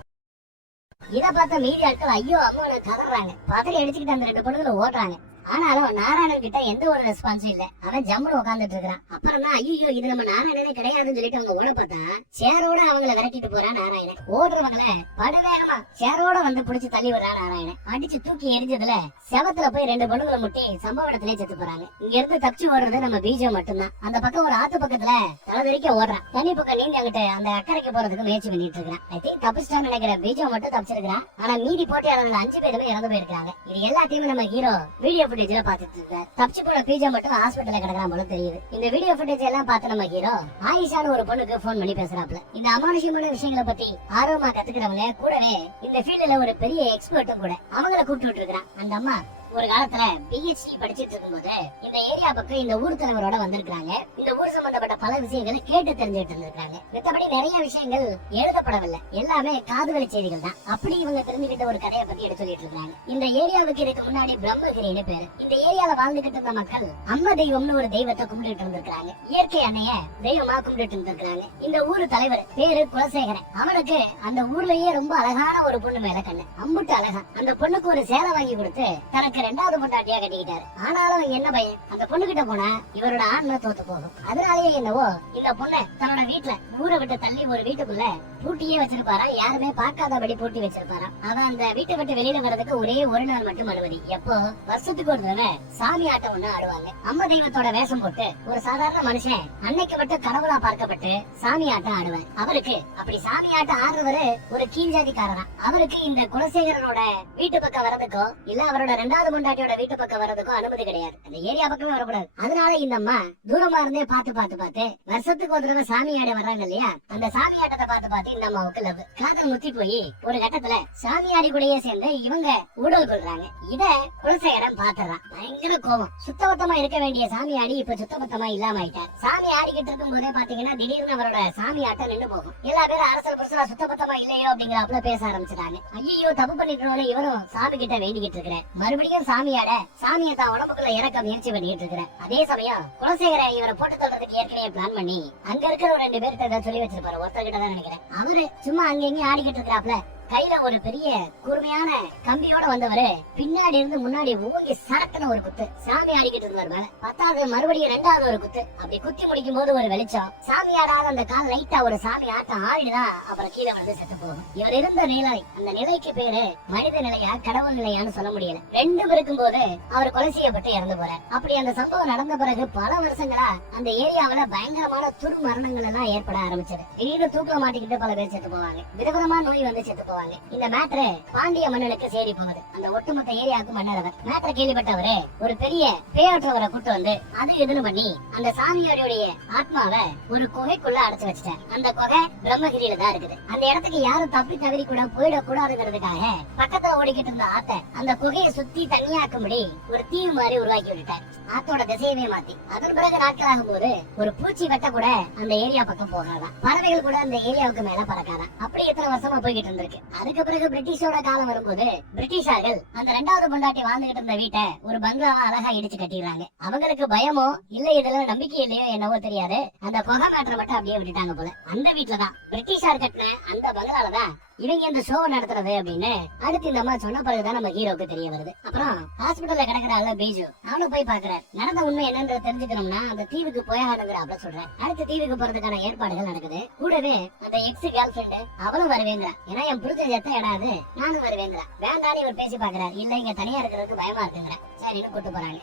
இத பார்த்த மீதி ஆட்கள் ஐயோ அம்மா கதறாங்க. பதறி அடிச்சுக்கிட்டு அந்த 2 பொண்ணுகளை ஓடுறாங்க. ஆனாலும் நாராயணன் கிட்ட எந்த ஒரு ரெஸ்பான்ஸும் இல்ல. அவன் ஜம்முன்னு உட்காந்துட்டு இருக்கான். அப்புறம் தான் ஐயோ இது நம்ம நாராயணனே கிடையாதுன்னு சொல்லிட்டு அவங்க ஓட பார்த்தா சேரோட அவங்கள விரட்டிட்டு போறான் நாராயணன். ஓடுறவங்கள படுவேகமா சேரோட வந்து புடிச்சு தள்ளி விடுறான் நாராயணன். அடிச்சு தூக்கி எரிஞ்சதுல செவத்துல போய் 2 பொண்ணுங்களை முட்டி சம்பவ இடத்திலே செத்து போறாங்க. இங்க இருந்து தப்பிச்சு ஓடுறது நம்ம பீஜம் மட்டும்தான். அந்த பக்கம் ஒரு ஆத்து பக்கத்துல தலைவரிக்க ஓடுறான். தண்ணி பக்கம் நீங்க அங்கிட்ட அந்த அக்கறைக்கு போறதுக்கு முயற்சி பண்ணிட்டு இருக்கான். ஐ திங்க் தப்பிச்சிட்டான்னு நினைக்கிறேன். பீஜம் மட்டும் தப்பிச்சிருக்கான். ஆனா மீதி போட்டியாளர்கள் 5 பேருமே இறந்து போயிருக்காங்க. இது எல்லாத்தையுமே நம்ம ஹீரோ வீடியோ ஃபுட்டேஜ்ல பாத்துட்டு இருக்காரு. தப்பிச்சு போன பீஜா மட்டும் ஹாஸ்பிட்டல்ல கிடக்குறான் போல தெரியுது. இந்த வீடியோ ஃபுட்டேஜ் எல்லாம் பார்த்து நம்ம ஹீரோ ஆயிஷான்னு ஒரு பொண்ணுக்கு போன் பண்ணி பேசுறாப்ல. இந்த அமானுஷ்யமான விஷயங்களை பத்தி ஆர்வமா கத்துக்கிறவங்க கூடவே இந்த ஃபீல்டுல ஒரு பெரிய எக்ஸ்பர்ட்டும் கூட அவங்கள கூப்பிட்டு இருக்கிறான். அந்த அம்மா ஒரு காலத்துல PhD படிச்சிட்டு இருக்கும்போது இந்த ஏரியா பக்கம் இந்த ஊர் தலைவரோட வந்திருக்காங்க. இந்த ஊர் சம்பந்தப்பட்ட பல விஷயங்களை கேட்டு தெரிஞ்சுட்டு இருந்திருக்காங்க. மத்தபடி நிறைய விஷயங்கள் எழுதப்படவில்லை. எல்லாமே காதுவழி செய்திகள் தான். அப்படி இவங்க தெரிஞ்சுக்கிட்ட ஒரு கதையை பத்தி எடுத்து சொல்லிட்டு இருக்காங்க. இந்த ஏரியாவுக்கு இதுக்கு முன்னாடி பிரம்மகிரின்னு பேரு. இந்த ஏரியால வாழ்ந்துகிட்டு இருந்த மக்கள் அம்மா தெய்வம்னு ஒரு தெய்வத்தை கும்பிட்டு இருந்திருக்காங்க. இயற்கை அன்னைய தெய்வமா கும்பிட்டு இருந்திருக்காங்க. இந்த ஊர் தலைவர் பேரு குலசேகரன். அவனுக்கு அந்த ஊர்லயே ரொம்ப அழகான ஒரு பொண்ணு மேல கண்ணு, அம்புட்டு அழகா. அந்த பொண்ணுக்கு ஒரு சேலை வாங்கி கொடுத்து தனக்கு 2வது பொண்டாட்டியா கட்டிக்கிட்டாரு. ஆனாலும் என்ன பையன் அந்த பொண்ணு கிட்ட போனா இவரோட ஆன்மா தோத்து போகும். அதனாலயே என்னவோ இந்த பொண்ணு தன்னோட வீட்டுல ஊரை விட்டு தள்ளி ஒரு வீட்டுக்குள்ள பூட்டியே வச்சிருப்பாரா. யாருமே பார்க்காதபடி பூட்டி வச்சிருப்பாரா. அவன் அந்த வீட்டை விட்டு வெளியில வர்றதுக்கு ஒரே ஒரு நாள் மட்டும் அனுமதி. எப்போ வருஷத்துக்கு ஒரு தடவை சாமி ஆட்டம் ஒண்ணு ஆடுவாங்க. அம்மா தெய்வத்தோட வேஷம் போட்டு ஒரு சாதாரண மனுஷன் அன்னைக்கு மட்டும் கடவுளா பார்க்கப்பட்டு சாமி ஆட்டம் ஆடுவார். அவருக்கு அப்படி சாமி ஆட்டம் ஆடுறவரு ஒரு கீழ்ஜாதிக்காரரா. அவருக்கு இந்த குலசேகரனோட வீட்டு பக்கம் வர்றதுக்கோ இல்ல அவரோட 2வது பொண்டாட்டியோட வீட்டு பக்கம் வர்றதுக்கும் அனுமதி கிடையாது. அந்த ஏரியா பக்கமே வரக்கூடாது. அதனால இந்த அம்மா தூரமா இருந்தே பார்த்து வருஷத்துக்கு ஒரு தடவை சாமி ஆட வர்றாங்க இல்லையா, அந்த சாமி ஆட்டத்தை பார்த்து இந்த அம்மாவுக்கு லவ் காதல் முத்தி போய் ஒரு கட்டத்துல சாமியாடி கூடயே சேர்ந்து இவங்க ஊழல் கொள்றாங்க. இத குலசேகரன் பாத்துறான். பயங்கர கோபம். சுத்தபத்தமா இருக்க வேண்டிய சாமியாடி இப்ப சுத்தபத்தமா இல்லாம ஆயிட்டார். சாமி ஆடிக்கிட்டு இருக்கும் போதே பாத்தீங்கன்னா திடீர்னு அவரோட சாமி ஆட்டம் நின்று போகும். எல்லா பேரும் அரசல் புருஷனா சுத்தபத்தமா இல்லையோ அப்படிங்கிறப்பல பேச ஆரம்பிச்சிட்டாங்க. ஐயோ தப்பு பண்ணிட்டு இவரும் சாமி கிட்ட வேண்டிக்கிட்டு இருக்கிறேன். மறுபடியும் சாமியாட சாமியை தான் உடம்புக்குள்ள இறக்க முயற்சி பண்ணிட்டு இருக்கிறேன். அதே சமயம் குலசேகரன் இவரை போட்டு சொல்றதுக்கு ஏற்கனவே பிளான் பண்ணி அங்க இருக்கிற ஒரு 2 பேருக்கு ஏதாவது சொல்லி வச்சிருப்பாரு. ஒருத்தர்கிட்ட தான் நினைக்கிறேன். அவரு சும்மா அங்கங்க ஆடிக்கிட்டு இருக்கிறாப்ல. கையில ஒரு பெரிய கூர்மையான கம்பியோட வந்தவரு பின்னாடி இருந்து முன்னாடி ஊங்கி சரக்குன்னு ஒரு குத்து சாமி ஆடிக்கிட்டு இருந்தாரு மேல. 10வது மறுபடியும் 2வது ஒரு குத்து. அப்படி குத்தி முடிக்கும் போது ஒரு வெளிச்சம். சாமி ஆடாத அந்த கால் லைட்டா ஒரு சாமி ஆட்டம் ஆடிதான் அப்புறம் கீழே வந்து செத்து போகும். இவர் இருந்த நிலை, அந்த நிலைக்கு பேரு மனித நிலையா கடவுள் நிலையான்னு சொல்ல முடியல. 2ம் இருக்கும் போது அவர் கொலை செய்யப்பட்டு இறந்து போறார். அப்படி அந்த சம்பவம் நடந்த பிறகு பல வருஷங்களா அந்த ஏரியாவில பயங்கரமான துர்மரணங்கள் எல்லாம் ஏற்பட ஆரம்பிச்சது. திடீர்னு தூக்க மாட்டிக்கிட்டு பல பேர் செத்து போவாங்க. விதவிதமா நோய் வந்து செத்து போவாங்க. இந்த மேட்ரு பாண்டிய மன்னனுக்கு சேரி போகுது. அந்த ஒட்டுமொத்த ஏரியாவுக்கு மன்னரவர். மேட்ரை கேள்விப்பட்டவரே ஒரு பெரிய பேயாற்றவரை கூட்டு வந்து அது எதுன்னு பண்ணி அந்த சாமியாருடைய ஆத்மாவை ஒரு குகைக்குள்ள அடைச்சு வச்சுட்டார். அந்த குகை பிரம்மகிரியில தான் இருக்குது. அந்த இடத்துக்கு யாரும் தப்பி தவறி கூட போயிடக்கூடாதுங்கிறதுக்காக பக்கத்துல ஓடிக்கிட்டு இருந்த ஆத்த அந்த குகையை சுத்தி தண்ணியாக்கும்படி ஒரு தீவு மாதிரி உருவாக்கி விட்டுட்டார். ஆத்தோட திசையவே மாத்தி. அதன் பிறகு நாட்கள் ஆகும் போது ஒரு பூச்சி வெட்ட கூட அந்த ஏரியா பக்கம் போகாதான். பறவைகள் கூட அந்த ஏரியாவுக்கு மேல பறக்காதான். அப்படி எத்தனை வருஷமா போய்கிட்டு இருந்திருக்கு. அதுக்கு பிறகு பிரிட்டிஷோட காலம் வரும்போது பிரிட்டிஷார்கள் அந்த 2வது பொண்டாட்டி வாழ்ந்துகிட்டு இருந்த வீட்டை ஒரு பங்களாவா அழகா இடிச்சு கட்டிடுறாங்க. அவங்களுக்கு பயமோ இல்ல இதுல நம்பிக்கை இல்லையோ என்னவோ தெரியாது. அந்த புகை மேட்டரை மட்டும் அப்படியே விட்டுட்டாங்க போல. அந்த வீட்டுலதான் பிரிட்டிஷார் கட்டின அந்த பங்களாலதான் இவங்க இந்த ஷோ நடத்துறது அப்படின்னு அடுத்து இந்த அம்மா சொன்ன பிறகுதான் நம்ம ஹீரோக்கு தெரிய வருது. அப்புறம் ஹாஸ்பிட்டல்ல கிடக்குறாங்க பீஜு. அவனும் போய் பாக்குறேன். நடந்த உண்மை என்னன்றது தெரிஞ்சுக்கணும்னா அந்த தீவுக்கு போயானுங்கிற அப்ப சொல்றேன். அடுத்த தீவுக்கு போறதுக்கான ஏற்பாடுகள் நடக்குது. கூடவே அந்த எக்ஸ் கேர்ள் ஃபிரெண்ட் அவளும் வருவேங்கிறா. ஏன்னா என் புரிஞ்ச எத்த இடாது நானும் வருவேங்கிறா. வேண்டான்னு இவர் பேசி பாக்குறாரு. இல்ல இங்க தனியா இருக்கிறதுக்கு பயமா இருக்குங்கிற. சரின்னு கூட்டு போறாங்க.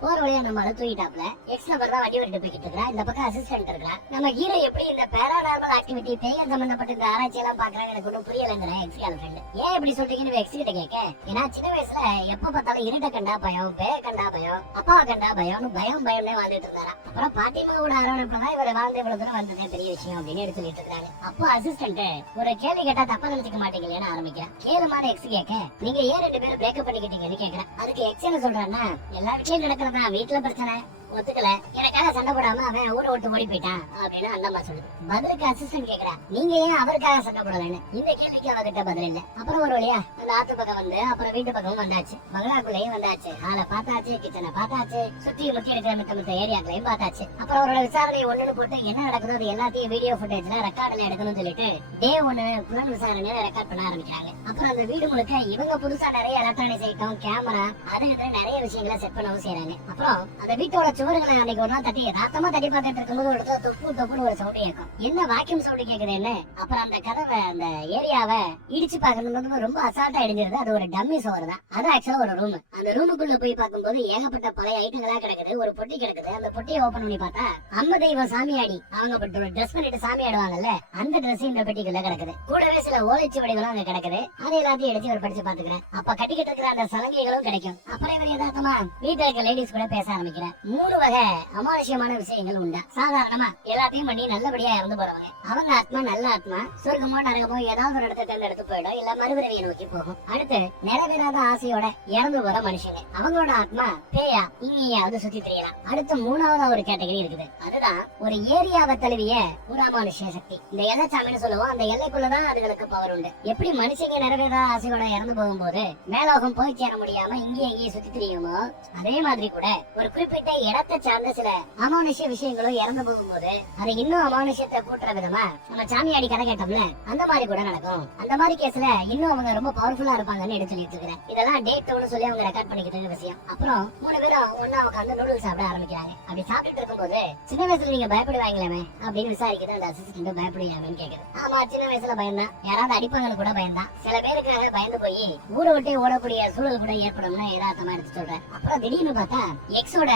போற வழியா நம்ம தூக்கிட்டாப்ல எக்ஸ் நம்பர் தான் வண்டி ஓட்டிட்டு போய்கிட்டு இருக்கா. இந்த பக்கம் அசிஸ்டன்ட் இருக்கா. நம்ம ஹீரோ எப்படி இந்த பேராநார்மல் ஆக்டிவிட்டி பேய் சம்பந்தப்பட்ட இந்த ஆராய்ச்சி எல்லாம் பாக்குறாங்க எனக்கு ஒன்றும் புரியலங்கிற எக்ஸ் கேர்ள் ஃப்ரெண்ட். ஏன் இப்படி சொல்றீங்கன்னு எக்ஸ் கிட்ட கேட்க, ஏன்னா சின்ன வயசுல எப்ப பார்த்தாலும் இருட்ட கண்டா பயம், பேய கண்டா பயம், அப்பாவை கண்டா பயம்னு பயம்னே வாழ்ந்துட்டு இருந்தாரா. அப்புறம் பாட்டிமாவோட அரவணைப்புதான் இவரை வாழ்ந்து இவ்வளவு தூரம் வந்ததே பெரிய விஷயம் அப்படின்னு எடுத்து சொல்லிட்டு இருக்காங்க. அப்போ அசிஸ்டன்ட் ஒரு கேள்வி கேட்டா தப்பா நினைச்சுக்க மாட்டீங்களேன்னு ஆரம்பிக்கிறேன். கேளுமான எக்ஸ் கேட்க, நீங்க ஏன் 2 பேரும் பிரேக்கப் பண்ணிக்கிட்டீங்கன்னு கேக்குறேன். அதுக்கு எக்ஸ் என்ன சொல்றான்னா, எல்லா வீட்லயும் நடக்கிறதா, வீட்டுல பிரச்சனை ஒத்துக்கல, எனக்காக சண்டை போடாம அவன் ஊரை விட்டு ஓடி போயிட்டான் அப்படின்னு அந்தம்மா சொல்லுது. பதிலுக்கு அசிஸ்டன்ட் கேக்குறா, நீங்க ஏன் அவருக்காக சண்டை போடலன்னு. இந்த கேள்விக்கு அவகிட்ட பதில் இல்ல. அப்புறம் ஒரு வழியா அந்த ஆத்து பக்கம் வந்து அப்புறம் வீட்டு பக்கமும் வந்தாச்சு. பங்களாக்குள்ளேயும் வந்தாச்சு. ஹாலை பார்த்தாச்சு, கிச்சனை பார்த்தாச்சு, சுத்தி முக்கிய இருக்கிற மித்த ஏரியாக்களையும் பார்த்தாச்சு. அப்புறம் அவரோட விசாரணை ஒண்ணுன்னு போட்டு என்ன நடக்குதோ அது எல்லாத்தையும் வீடியோ ஃபுட்டேஜ்ல ரெக்கார்ட்ல எடுக்கணும்னு சொல்லிட்டு டே 1 புலன் விசாரணையில ரெக்கார்ட் பண்ண ஆரம்பிக்கிறாங்க. அப்புறம் அந்த வீடு முழுக்க இவங்க புதுசா நிறைய எலக்ட்ரானிக்ஸ் ஐட்டம், கேமரா, அது நிறைய விஷயங்களை செட் பண்ணவும் செய்யறாங்க. அப்புறம் அந்த வீட்டோட சுவர்களை அன்னைக்கு ஒரு நாள் தட்டி ராத்தமா தட்டி பார்த்துட்டு இருக்கும்போது ஒரு இடத்துல தொப்புன்னு ஒரு சவுண்ட் கேட்கும். என்ன வாக்கியம் சவுண்ட் கேக்குதுன்னு அப்புறம் அந்த கதவை அந்த ஏரியாவை இடிச்சு பாக்கணும் ரொம்ப அசால்ட்டா இடிஞ்சிருது. அது ஒரு டம்மி சோறு தான். அது ஆக்சுவலா ஒரு ரூம். அந்த ரூமுக்குள்ள போய் பார்க்கும்போது ஏகப்பட்ட பழைய ஐட்டங்களா கிடக்குது. ஒரு பொட்டி கிடக்குது. அந்த பொட்டியை ஓபன் பண்ணி பார்த்தா அம்ம தெய்வம் சாமியாடி அவங்க ட்ரெஸ் பண்ணிட்டு சாமி ஆடுவாங்கல்ல, அந்த ட்ரெஸ் இந்த பெட்டிக்குள்ள கிடக்குது. கூடவே சில ஓலைச்சுவடிகளும் அங்க கிடக்குது. அது எல்லாத்தையும் எடுத்து இவர் படிச்சு பாத்துக்கிறேன். அப்ப கட்டிக்கிட்டு இருக்கிற அந்த சலங்கைகளும் கிடைக்கும். அப்புறம் இவர் யதார்த்தமா வீட்டுல இருக்க லேடிஸ் கூட பேச ஆரம்பிக்கிறார். 3 வகை அமானுஷ்யமான விஷயங்கள் உண்டா. சாதாரணமா எல்லாத்தையும் பண்ணி நல்லபடியா இறந்து போறவங்க, அவங்க ஆத்மா நல்ல ஆத்மா சொர்க்கமோ நரகமோ ஏதாவது ஒரு இடத்தை தேர்ந்தெடுத்து போயிடும், இல்ல மறுபிறவியை நோக்கி போகும். அடுத்து நிறைவேறாத ஆசையோட இறந்து போற மனுஷங்க, அவங்களோட ஆத்மா பேயா இங்கேயாவது சுத்தி தெரியலாம். அடுத்து 3வது ஒரு கேட்டகரி இருக்குது. அதுதான் ஒரு ஏரியாவை தழுவிய ஒரு அமானுஷ்ய சக்தி. இந்த எல்லைச்சாமின்னு சொல்லுவோம். அந்த எல்லைக்குள்ளதான் அதுகளுக்கு பவர் உண்டு. எப்படி மனுஷங்க நிறைவேறாத ஆசையோட இறந்து போகும்போது மேலோகம் போய் சேர முடியாம இங்கேயே சுத்தி தெரியுமோ, அதே மாதிரி கூட ஒரு குறிப்பிட்ட இடத்தை சார்ந்த சில அமானுஷ்ய விஷயங்களும் இறந்து போகும்போது அதை இன்னும் அமானுஷ்யத்தை கூட்டுற விதமா நம்ம சாமியாடி கதை கேட்டோம்ல, அந்த மாதிரி கூட நடக்கும். அந்த மாதிரி கேஸ்ல இன்னும் அவங்க ரொம்ப பவர்ஃபுல்லா இருப்பாங்கன்னு எடுத்து சொல்லிட்டு இருக்கிறேன். இதெல்லாம் டேட் டவுன் சொல்லி அவங்க ரெக்கார்ட் பண்ணிக்கிட்டு இருக்க விஷயம். அப்புறம் 3 பேரும் ஒன்னா உட்காந்து நூடுல்ஸ் சாப்பிட ஆரம்பிக்கிறாங்க. அப்படி சாப்பிட்டு இருக்கும்போது சின்ன வயசுல நீங்க பயப்படுவாங்களே அப்படின்னு விசாரிக்கிறது அந்த அசிஸ்டன்ட். பயப்படுவீங்கன்னு கேக்குது. ஆமா, சின்ன வயசுல பயந்தான். யாராவது அடிப்பாங்கன்னு கூட பயந்தான். சில பேருக்காக பயந்து போய் ஊரை விட்டு ஓடக்கூடிய சூழல் கூட ஏற்படும்னு யதார்த்தமா எடுத்து சொல்றேன். அப்புறம் திடீர்னு பார்த்தா எக்ஸோட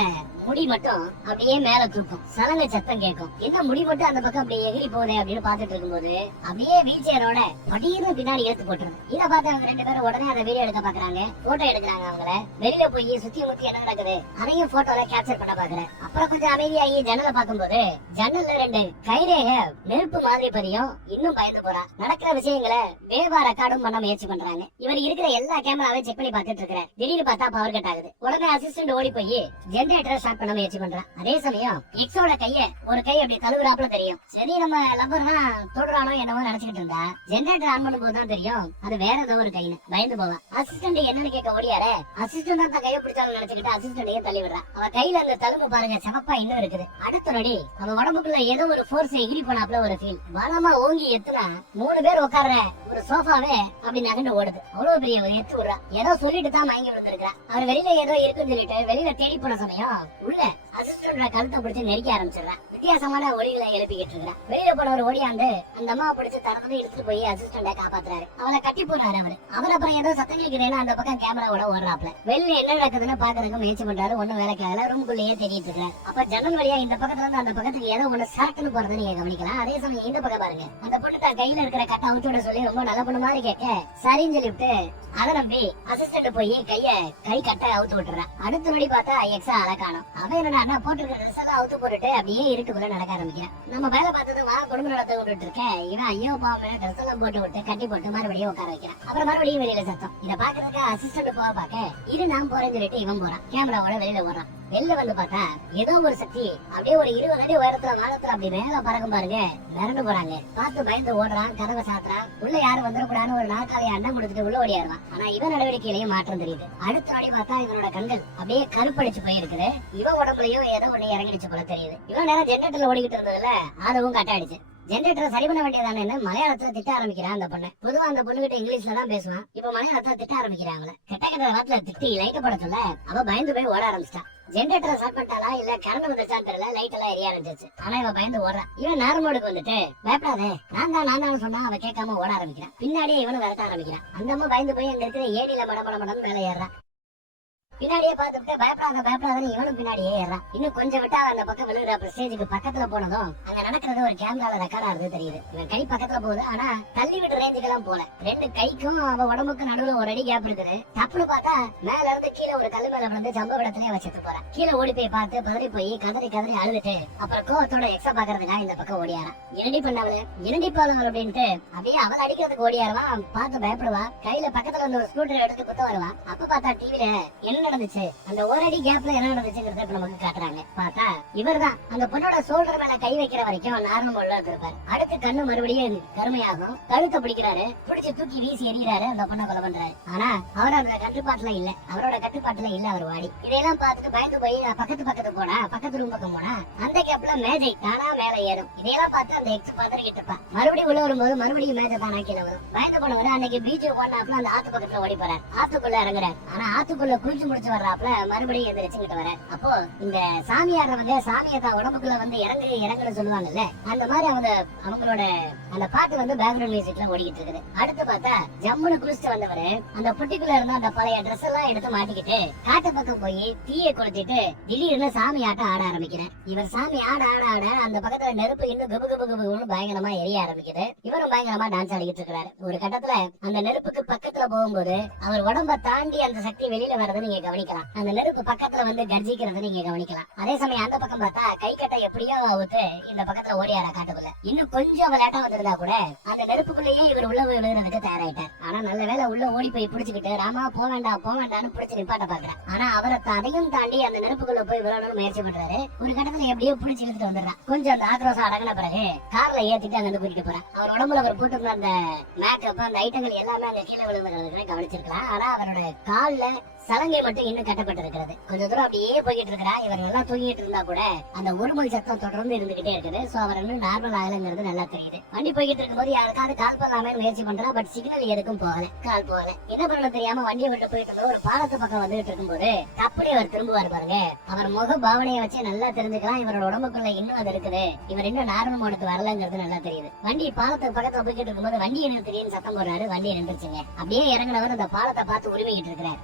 முடி மட்டும் அப்படியே மேல தூக்கும். சலங்க சத்தம் கேட்கும். என்ன முடி மட்டும் அந்த பக்கம் அப்படியே எகிரி போகுது அப்படின்னு பாத்துட்டு இருக்கும்போது அப்படியே வீல் சேரோட திடீர்னு பின்னாடி எடுத்து போட்டுருது. இதை பார்த்து அவங்க 2 பேரும் உடனே அதை வீடியோ எடுக்க பாக்குறாங்க. போட்டோ எடுக்கிறாங்க. அவங்கள வெளியில போய் சுத்தி முத்தி என்ன நடக்குது அதையும் போட்டோல கேப்சர் பண்ண பாக்குறேன். அப்புறம் கொஞ்சம் அமைதியாகி ஜன்னலை பார்க்கும்போது ஜன்னல்ல 2 கைரேக நெருப்பு மாதிரி பரியும். இன்னும் பயந்து போறா. நடக்கிற விஷயங்களை வேவா ரெக்கார்டும் பண்ண முயற்சி பண்றாங்க. இவர் இருக்கிற எல்லா கேமராவையும் செக் பண்ணி பார்த்துட்டு இருக்கிறார். திடீர்னு பார்த்தா பவர் கட் ஆகுது. உடனே அசிஸ்டன்ட் ஓடி போய் ஜெனரேட்டரை ஸ்டார்ட் பண்ண முயற்சி பண்றான். அதே சமயம் எக்ஸோட ஒரு கை அப்படி தழுவுறாப்புல தெரியும். சரி, நம்ம லப்பர் தான் தொடுறானோ என்னவோ நினைச்சுக்கிட்டு இருந்தா ஜெனரேட்டர் ஆன் பண்ணும்போது தான் தெரியும் அது வேற ஏதோ ஒரு கைன்னு. பயந்து போவான். அசிஸ்டன்ட் என்னன்னு கேட்க ஓடியாரு. அசிஸ்டன்ட் தான் கையை பிடிச்சாலும் நினைச்சுக்கிட்டு அசிஸ்டன்டையே தள்ளி விடுறான். அவன் கையில அந்த தழும்பு பாருங்க செவப்பா இன்னும் இருக்குது. அடுத்த நொடி அவன் உடம்புக்குள்ள ஏதோ ஒரு போர்ஸ் எகிரி போனாப்புல ஒரு ஃபீல். பலமா ஓங்கி எத்துனா 3 பேர் உட்கார்ற ஒரு சோஃபாவே அப்படி நகண்டு ஓடுது. அவ்வளவு பெரிய ஒரு எத்து விடுறான். ஏதோ சொல்லிட்டு தான் மயங்கி விழுந்திருக்கான். அவர் வெளியில ஏதோ இருக்குன்னு சொல்லிட்டு வெளியில தேடி போன சமயம் உள்ள அசிஸ்டன்ட் கழுத்தை பிடிச்சு நெருக்கி ஆரம்பிச்சிடறான். வித்தியாசமான ஒளிகளை எழுப்பிக்கிட்டு இருக்கிறான். வெளியில போனவர் ஓடியாந்து அந்த அம்மாவை பிடிச்சு தரந்து எடுத்துட்டு போய் அசிஸ்டண்ட காப்பாத்துறாரு. அவளை கட்டி போனாரு அவரு. அவர் அப்புறம் ஏதோ சத்தம் கேட்கிறேன்னு அந்த பக்கம் கேமராவோட ஓடுறாப்ல. வெளியில என்ன நடக்குதுன்னு பாக்குறதுக்கு முயற்சி பண்றாரு. ஒண்ணும் வேலைக்கு ஆகல. ரூமுக்குள்ளேயே தெரியிட்டு இருக்காரு. அப்ப ஜன்னல் வழியா இந்த பக்கத்துல இருந்து அந்த பக்கத்துக்கு ஏதோ ஒண்ணு சாட்டுன்னு போறதை நீங்க கவனிக்கலாம். அதே சமயம் இந்த பக்கம் பாருங்க, அந்த பொண்ணு தான் கையில இருக்கிற கட்டை அவுத்தோட சொல்லி ரொம்ப நல்ல பொண்ணு மாதிரி கேட்க சரின்னு சொல்லிவிட்டு அதை நம்பி அசிஸ்டன்ட் போய் கை கட்டை அவுத்து விட்டுறான். அடுத்த நொடி பார்த்தா எக்ஸா அழ காணும். அவன் என்னன்னா போட்டிருக்க ட்ரெஸ் எல்லாம் அவுத்து போட்டுட்டு அப்படியே இருட்டுக்குள்ள நடக்க ஆரம்பிக்கிறான். நம்ம வேலை பார்த்தது குடும்ப நடத்த விட்டுட்டு இருக்கேன். இவன் ஐயோ பாவம் ட்ரெஸ் எல்லாம் போட்டு விட்டு கட்டி போட்டு மறுபடியும் உட்கார வைக்கிறான். அப்புறம் மறுபடியும் வெளியில சத்தம். இதை பாக்குறதுக்கு அசிஸ்டன்ட் போக பாக்க இது நான் போறேன்னு சொல்லிட்டு இவன் போறான். கேமராவோட வெளியில போறான். வெளில வந்து பார்த்தா ஏதோ ஒரு சக்தி அப்படியே ஒரு 20 அடி உயரத்துல வானத்துல அப்படி மேல பறக்கும் பாருங்க. மிரண்டு போறாங்க. பார்த்து பயந்து ஓடுறான். கதவை சாத்துறான். உள்ள யாரும் வந்துடக்கூடாதுன்னு ஒரு நாற்காலி அண்ணன் கொடுத்துட்டு உள்ள ஓடியாருவான். ஆனா இவன் நடவடிக்கையிலையும் மாற்றம் தெரியுது. அடுத்த நாடி பார்த்தா இவனோட கண்கள் அப்படியே கருப்படிச்சு போயிருக்குது. இவன் உடம்புலயும் ஏதோ ஒண்ணு இறங்கிடுச்சு போல தெரியுது. இவன் நேரம் ஜெனரேட்டர்ல ஓடிக்கிட்டு இருந்ததுல அதுவும் கட்டாயிடுச்சு. ஜெனரேட்டரை சரி பண்ண வேண்டியதானு மலையாளத்துல திட்ட ஆரம்பிக்கிறான் அந்த பொண்ணு. பொதுவா அந்த பொண்ணு கிட்ட இங்கிலீஷ்ல தான் பேசுவான். இப்ப மலையாளத்துல திட்ட ஆரம்பிக்கிறாங்களே. கெட்ட கெட்ட வார்த்தையில திட்டி லைட்ட போட சொல்ல அவ பயந்து போய் ஓட ஆரம்பிச்சிட்டான். ஜெனரேட்டரை ஸ்டார்ட் பண்ணிட்டாளா இல்ல கரண்ட் வந்துச்சான்னு தெரியல. லைட் எல்லாம் எரிய ஆரம்பிச்சிச்சு. ஆனா இவ பயந்து ஓடுறான். இவன் நார்மலுக்கு வந்துட்டு பயப்படாதே நான் தான் சொன்னா அவ கேட்காம ஓட ஆரம்பிக்கிறான். பின்னாடியே இவனு விரட்ட ஆரம்பிக்கிறான். அந்த அம்மா பயந்து போய் அங்க இருக்கிற ஏடியில மடமடன்னு மேல ஏறான். பின்னாடியே பார்த்துட்டு பயப்படாதன்னு இவனும் பின்னாடியே ஏறான். இன்னும் கொஞ்சம் விட்டா அந்த பக்கம் விழுகிற ஸ்டேஜுக்கு பக்கத்துல போனதும் அங்க நடக்கிறது ஒரு கேமரால ரெக்கார்ட் ஆகுது தெரியுது. இவன் கை பக்கத்துல போகுது, ஆனா தள்ளி விட்டு ரேஞ்சுக்கெல்லாம் போல. ரெண்டு கைக்கும் அவ உடம்புக்கு நடுவுல ஒரு அடி கேப் இருக்குது. தப்புன்னு பார்த்தா மேல இருந்து கீழே ஒரு கல்லு மேல விழுந்து சம்பவ இடத்துலயே வச்சுட்டு போறான். கீழே ஓடி போய் பார்த்து பதறி போய் கதறி அழுதுட்டு அப்புறம் கோவத்தோட எக்ஸா பாக்குறதுக்காக இந்த பக்கம் ஓடியாரான். இரண்டி பண்ணவளு இரண்டி பாருங்க அப்படின்ட்டு அப்படியே அவளை அடிக்கிறதுக்கு ஓடியாருவான். பார்த்து பயப்படுவா. கையில பக்கத்துல வந்து ஒரு ஸ்கூட்டர் எடுத்து குத்த வருவான். அப்ப பார்த்தா டிவில என்ன நடந்துச்சு, அந்த ஒரு அடி கேப்ல என்ன நடந்துச்சுங்கிறத இப்ப நமக்கு காட்டுறாங்க. பார்த்தா இவர்தான் அந்த பொண்ணோட சோல்டர் மேல கை வைக்கிற வரைக்கும் நார்மல் மோட்ல இருப்பாரு. அடுத்து கண்ணு மறுபடியும் கருமையாகும். கழுத்தை பிடிக்கிறாரு, பிடிச்சு தூக்கி வீசி எறிகிறாரு, அந்த பொண்ணை கொலை பண்றாரு. ஆனா அவர் அந்த கட்டுப்பாட்டுல இல்ல, அவரோட கட்டுப்பாட்டுல இல்ல அவர் வாடி. இதையெல்லாம் பார்த்துட்டு பயந்து போய் பக்கத்து போனா, பக்கத்து ரூம் பக்கம் போனா அந்த கேப்ல மேஜை தானா மேல ஏறும். இதையெல்லாம் பார்த்து அந்த எக்ஸ் பதறிக்கிட்டு இருப்பா. மறுபடியும் உள்ள வரும்போது மறுபடியும் மேஜை தானா கீழே வரும். பயந்து போனவரு அன்னைக்கு பீச் போனாப்ல அந்த ஆத்து பக்கத்துல ஓடி போறாரு. ஆத்துக்குள்ள இறங்குறாரு. ஆனா ஆத்துக்குள்ள குளிச்சு முடிச்சு வர்றாப்ல மறுபடியும் எதிர்ச்சுக்கிட்டு வர. அப்போ இந்த சாமியார் வந்து சாமியை தான் உடம்புக்குள்ள வந்து இறங்குன்னு சொல்லுவாங்கல்ல, அந்த மாதிரி அவங்களோட அந்த பாட்டு வந்து பேக்ரவுண்ட் மியூசிக்ல ஓடிக்கிட்டு இருக்குது. அடுத்து பார்த்தா ஜம்முன்னு குளிச்சுட்டு வந்தவரு அந்த புட்டிக்குள்ள இருந்த அந்த பழைய ட்ரெஸ் எல்லாம் எடுத்து மாட்டிக்கிட்டு காட்டு பக்கம் போய் தீயை கொளுத்திட்டு திடீர்னு சாமி ஆட்டம் ஆட ஆரம்பிக்கிறார். இவர் சாமி ஆட அந்த பக்கத்துல நெருப்பு இன்னும் கபு பயங்கரமா எரிய ஆரம்பிக்குது. இவரும் பயங்கரமா டான்ஸ் ஆடிக்கிட்டு இருக்கிறாரு. ஒரு கட்டத்துல அந்த நெருப்புக்கு பக்கத்துல போகும்போது அவர் உடம்ப தாண்டி அந்த சக்தி வெளியில வர்றது நீங்க கவனிக்கலாம். அந்த நெருப்பு பக்கத்துல வந்து கர்ஜிக்கிறது நீங்க கவனிக்கலாம். அதே சமயம் அந்த பக்கம் பார்த்தா கை கட்ட எப்படியோ அவுத்து இந்த பக்கத்துல ஓடியாரா காட்டுக்குள்ள. இன்னும் கொஞ்சம் விளையாட்டா வந்திருந்தா கூட அந்த நெருப்புக்குள்ளேயே இவர் உள்ள விழுறதுக்கு தயாராயிட்டார். ஆனா நல்ல வேலை உள்ள ஓடி போய் பிடிச்சுக்கிட்டு ராமா போவேண்டாம்னு பிடிச்சு நிப்பாட்ட பாக்குறான். ஆனா அவரை அதையும் தாண்டி அந்த நெருப்புக்குள்ள போய் விளையாடணும் முயற்சி பண்றாரு. ஒரு கடத்துல எப்படியோ பிடிச்சு இழுத்துட்டு வந்துடுறான். கொஞ்சம் அந்த ஆக்ரோஷம் அடங்கின பிறகு கார்ல ஏத்திட்டு அங்க கூட்டிட்டு போறான். அவர் உடம்புல அவர் போட்டு அந்த மேக்கப் அந்த ஐட்டங்கள் எல்லாமே அந்த கீழே விழுந்துங்கிறதுக்கு கவனிச்சிருக்கலாம். ஆனா அவரோட கால்ல சலங்கை மட்டும் இன்னும் கட்டப்பட்டிருக்கிறது. கொஞ்ச தூரம் அப்படியே போய்கிட்டு இருக்கிறா. இவர் நல்லா தூங்கிட்டு இருந்தா கூட அந்த உருமல் சத்தம் தொடர்ந்து இருந்துகிட்டே இருக்குது. சோ அவர் இன்னும் நார்மல் ஆகலங்கிறது நல்லா தெரியுது. வண்டி போய்கிட்டு இருக்கும்போது யாருக்காவது கால் பண்ணலாமே முயற்சி பண்றா. பட் சிக்னல் எதுக்கும் போகல, கால் போகல. என்ன பண்ண தெரியாம வண்டியை விட்டு போயிட்டு ஒரு பாலத்து பக்கம் வந்துட்டு இருக்கும்போது அப்படியே அவர் திரும்புவார் பாருங்க. அவர் முக பாவனையை வச்சு நல்லா தெரிஞ்சுக்கலாம் இவரோட உடம்புக்குள்ள இன்னும் அது இருக்குது. இவர் இன்னும் நார்மல் மோடுக்கு வரலங்கிறது நல்லா தெரியுது. வண்டி பாலத்துக்கு பக்கத்துல போய்கிட்டு இருக்கும்போது வண்டி என்ன திடீர்னு சத்தம் போடுறாரு. வண்டியை நின்றுச்சுங்க. அப்படியே இறங்கினவர் அந்த பாலத்தை பார்த்து உரிமைக்கிட்டு இருக்கிறார்.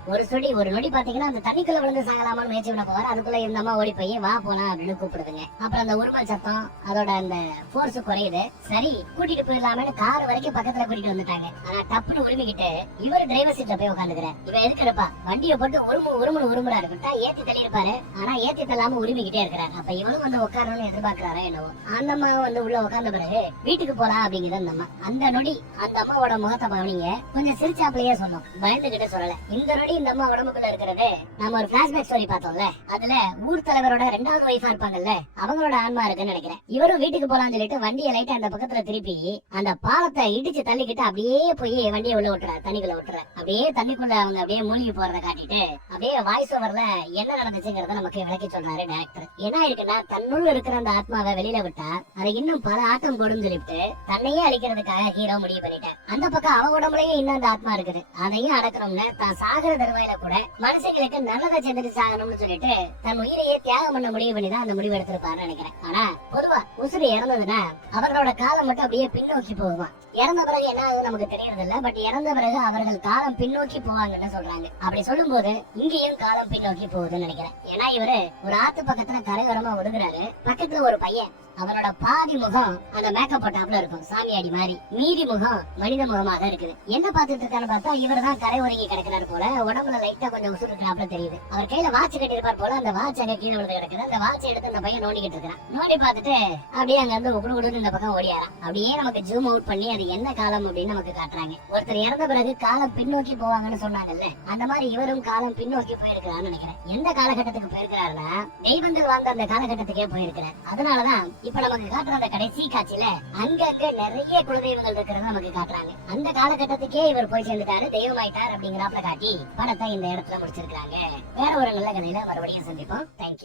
ஒரு நொடி பாத்தீங்கன்னா அந்த தண்ணிக்குள்ள விழுந்து சாகலாமான்னு முயற்சி பண்ண போவார். அதுக்குள்ள இந்த அம்மா ஓடி போய் வா போலாம் அப்படின்னு கூப்பிடுதுங்க. அப்புறம் அந்த உருமல் சத்தம் அதோட அந்த போர்ஸ் குறையுது. சரி கூட்டிட்டு போயிடலாமேன்னு கார் வரைக்கும் பக்கத்துல கூட்டிட்டு வந்துட்டாங்க. ஆனா டப்புன்னு உரிமைக்கிட்டு இவர் டிரைவர் சீட்ல போய் உட்காந்துக்கிறார். இவன் எதுக்குறப்பா வண்டியை போட்டு உருமுறாரு. விட்டா ஏத்தி தள்ளி இருப்பாரு. ஆனா ஏத்தி தள்ளாம உரிமைக்கிட்டே இருக்கிறாரு. அப்ப இவனும் வந்து உட்காரணும்னு எதிர்பார்க்கிறாரோ என்னவோ. அந்த அம்மாவும் வந்து உள்ள உட்கார்ந்த பிறகு வீட்டுக்கு போலாம் அப்படிங்கிறது அந்த அம்மா. அந்த நொடி அந்த அம்மாவோட முகத்தை பாவனிங்க கொஞ்சம் சிரிச்சாப்பிலேயே சொன்னோம், பயந்துகிட்ட சொல்லல. இந்த நொடி இந்த அம்மா உடம்புக்குள்ள இருக்கிறது நம்ம ஒரு பிளாஷ்பேக் ஸ்டோரி பார்த்தோம்ல, அதுல ஊர் தலைவரோட 2வது வைஃபா இருப்பாங்கல்ல அவங்களோட ஆன்மா இருக்குன்னு நினைக்கிறேன். இவரும் வீட்டுக்கு போலாம்னு சொல்லிட்டு வண்டியை லைட்டா அந்த பக்கத்துல திருப்பி அந்த பாலத்தை இடிச்சு தள்ளிக்கிட்டு அப்படியே போய் வண்டியை உள்ள விட்டுறாரு, தண்ணிக்குள்ள விட்டுறாரு. அப்படியே தண்ணிக்குள்ள அவங்க அப்படியே மூழ்கி போறதை காட்டிட்டு அப்படியே வாய்ஸ் ஓவர்ல என்ன நடந்துச்சுங்கிறத நமக்கு விளக்கி சொல்றாரு டைரக்டர். என்ன இருக்குன்னா தன்னுள்ள இருக்கிற அந்த ஆத்மாவை வெளியில விட்டா அதை இன்னும் பல ஆட்டம் போடும் சொல்லிட்டு தன்னையே அழிக்கிறதுக்காக ஹீரோ முடிவு பண்ணிட்டார். அந்த பக்கம் அவ உடம்புலயே இன்னும் அந்த ஆத்மா இருக்குது. அதையும் அடக்கணும்னு தான் சாகர தருவாயில கூட மனுஷங்களுக்கு நல்லதை செஞ்சுட்டு சாகணும்னு சொல்லிட்டு தன் உயிரையே தியாகம் பண்ண முடிவு பண்ணிதான் அந்த முடிவு எடுத்திருப்பாருன்னு நினைக்கிறேன். ஆனா பொதுவா உசுறு இறந்ததுன்னா அவர்களோட காலம் மட்டும் அப்படியே பின்னோக்கி போகுமா. இறந்த பிறகு என்ன நமக்கு தெரியறது இல்ல. பட் இறந்த பிறகு அவர்கள் காலம் பின்னோக்கி போவாங்கன்னு சொல்றாங்க. அப்படி சொல்லும் போது இங்கேயும் காலம் பின்னோக்கி போகுதுன்னு நினைக்கிறேன். ஏன்னா இவரு ஒரு ஆத்து பக்கத்துல கரையோரமா ஒதுங்குறாரு. பக்கத்துல ஒரு பையன் அவரோட பாதி முகம் அந்த மேக்கப் போட்டாப்ல இருக்கும் சாமியாடி மாதிரி, மீதி முகம் மனித முகமாக இருக்குது. என்ன பாத்துட்டு இருக்கான்னு பார்த்தா இவர் தான் கரை ஒருங்கி கிடக்கிறாரு போல. உடம்புல லைட்டா கொஞ்சம் உசுறு இருக்கிறாப்ல தெரியுது. அவர் கையில வாட்ச் கட்டிருப்பார் போல. அந்த வாட்ச் அங்க கீழே விழுந்து கிடக்குது. அந்த வாட்ச் எடுத்து அந்த பையன் நோண்டிக்கிட்டு இருக்கிறான். நோண்டி பார்த்துட்டு அப்படியே அங்க இருந்து உகுடு இந்த பக்கம் ஓடியாராம். அப்படியே நமக்கு ஜூம் அவுட் பண்ணி அது என்ன காலம் அப்படின்னு நமக்கு காட்டுறாங்க. ஒருத்தர் இறந்த பிறகு காலம் பின்னோக்கி போவாங்கன்னு சொன்னாங்கல்ல, அந்த மாதிரி இவரும் காலம் பின்னோக்கி போயிருக்கிறான்னு நினைக்கிறேன். எந்த காலகட்டத்துக்கு போயிருக்கிறாருன்னா தெய்வங்கள் வாழ்ந்த அந்த காலகட்டத்துக்கே போயிருக்கிறார். அதனாலதான் இப்ப நமக்கு காட்டுற அந்த கடைசி காட்சியில அங்கங்க நிறைய குலதெய்வங்கள் இருக்கிறத நமக்கு காட்டுறாங்க. அந்த காலகட்டத்துக்கே இவர் போய் சேர்ந்துட்டாரு, தெய்வமாயிட்டார் அப்படிங்கிறாப்ல காட்டி படத்தை இந்த இடத்துல முடிச்சிருக்காங்க. வேற ஒரு நல்ல கதையில மறுபடியும் சந்திப்போம். தேங்க்யூ.